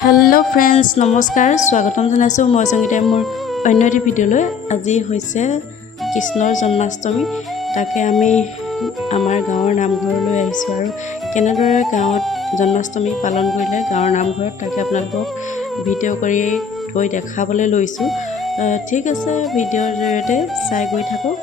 Hello friends नमस्कार स्वागतम जानाइছোঁ মই সংগীতাই মোৰ অন্য এটি ভিডিঅ'লৈ আজি হৈছে কৃষ্ণৰ জন্মাষ্টমী তাকে আমি আমাৰ গাঁৱৰ নামঘৰলৈ আহিছোঁ আৰু কেনেদৰে গাঁৱত জন্মাষ্টমী পালন কৰিলে গাঁৱৰ নামঘৰত তাকে আপোনালোকক ভিডিঅ' কৰি গৈ দেখাবলৈ লৈছোঁ ঠিক আছে ভিডিঅ'ৰ জৰিয়তে চাই গৈ থাকক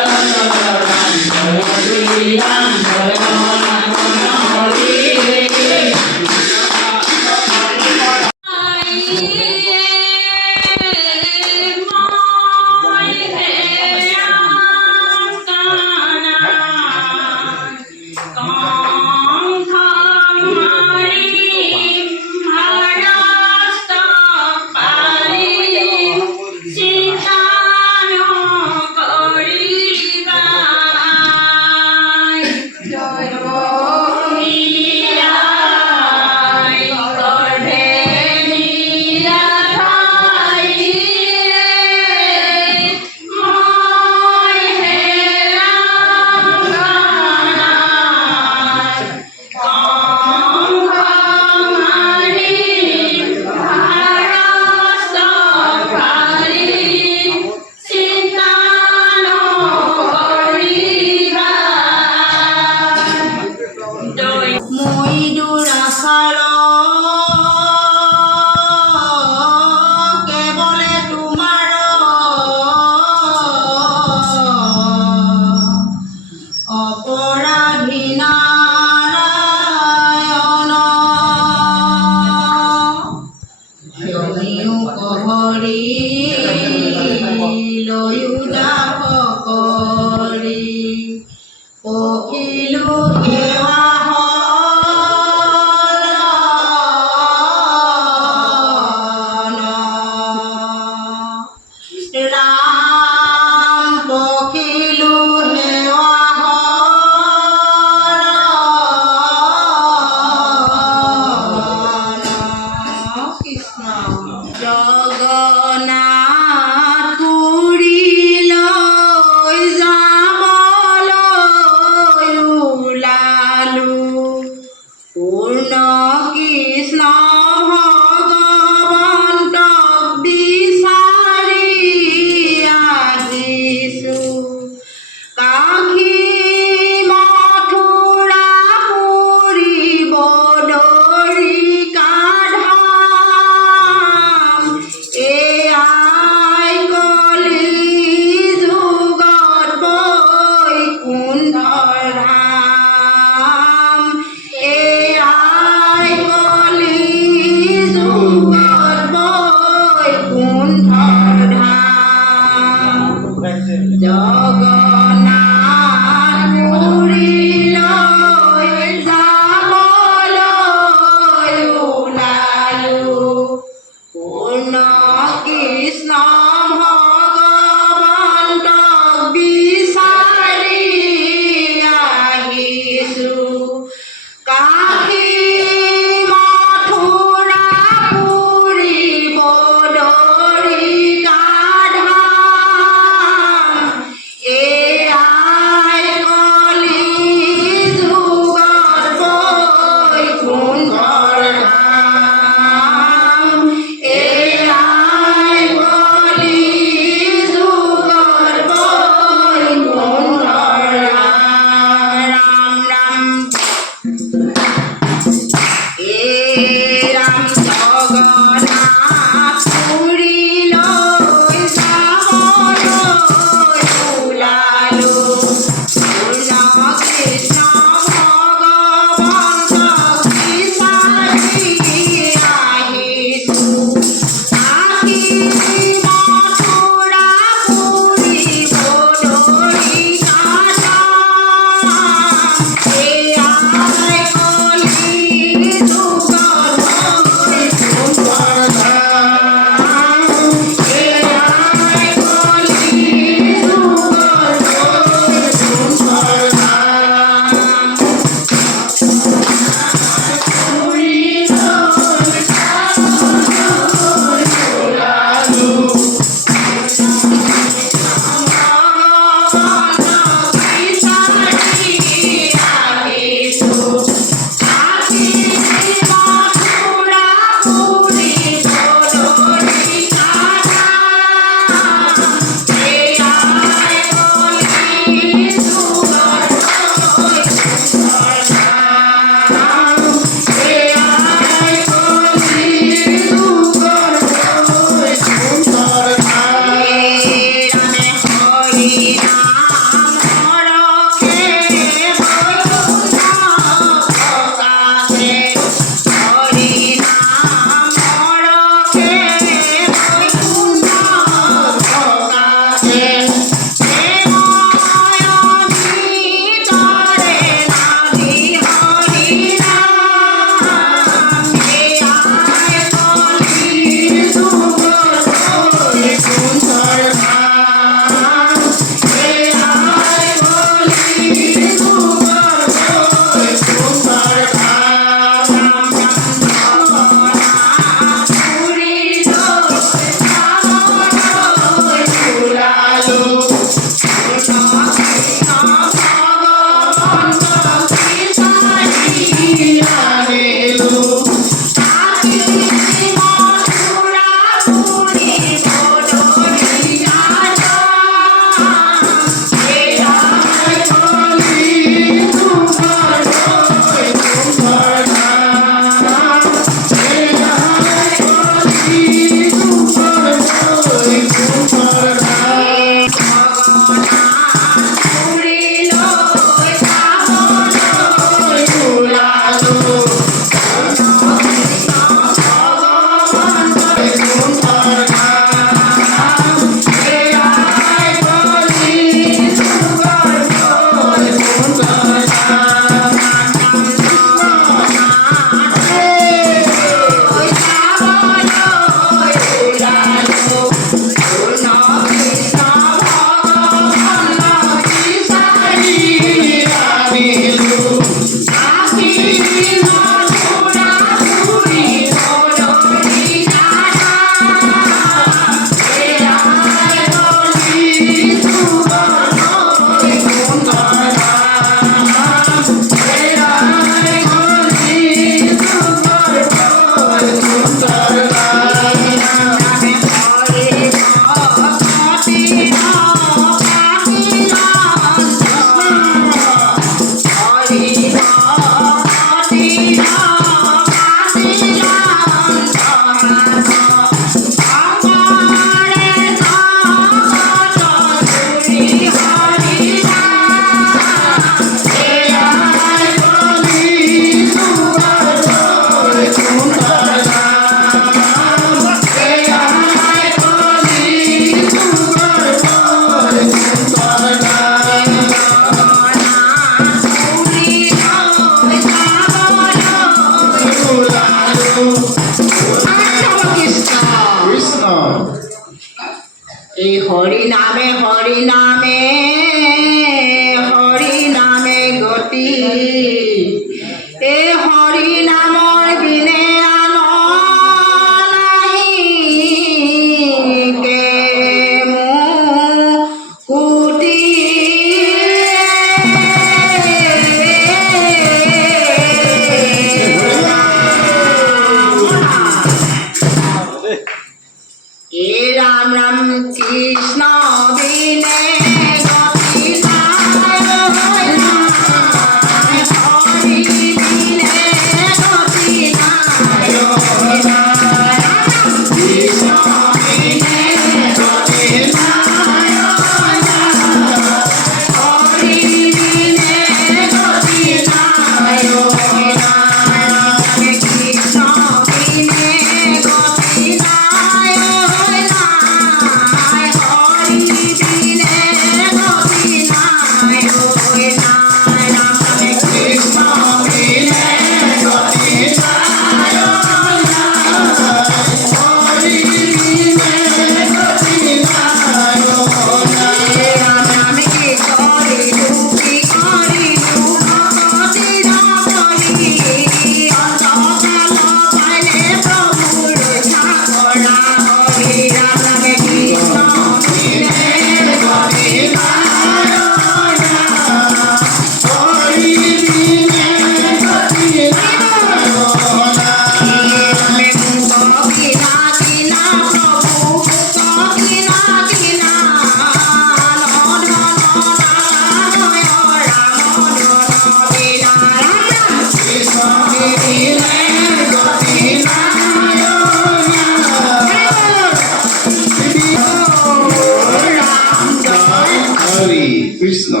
Krishna.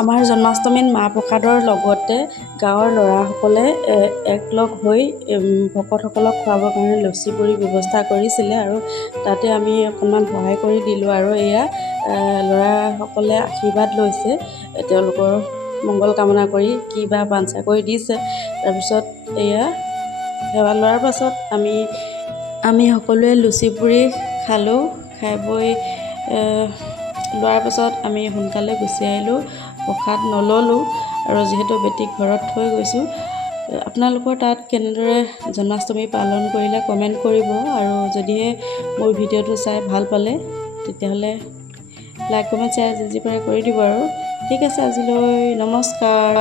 আমাৰ জন্মাষ্টমীত মাহ প্ৰসাদৰ লগতে গাঁৱৰ ল'ৰাসকলে একলগ হৈ ভকতসকলক খুৱাবৰ কাৰণে লুচি পুৰি ব্যৱস্থা কৰিছিলে আৰু তাতে আমি অকণমান সহায় কৰি দিলোঁ আৰু এয়া ল'ৰাসকলে আশীৰ্বাদ লৈছে তেওঁলোকৰ মংগল কামনা কৰি কিবা বাঞ্ছা কৰি দিছে। তাৰপিছত এয়া সেৱা লোৱাৰ পাছত আমি সকলোৱে লুচি পুৰি খালোঁ। খাই বৈ লোৱাৰ পাছত আমি সোনকালে গুচি আহিলোঁ, প্ৰসাদ নল'লোঁ আৰু যিহেতু বেটীক ঘৰত থৈ গৈছোঁ। আপোনালোকৰ তাত কেনেদৰে জন্মাষ্টমী পালন কৰিলে কমেণ্ট কৰিব আৰু যদিহে মোৰ ভিডিঅ'টো চাই ভাল পালে তেতিয়াহ'লে লাইক কমেণ্ট শ্বেয়াৰ যি পাৰে কৰি দিব আৰু ঠিক আছে আজিলৈ নমস্কাৰ।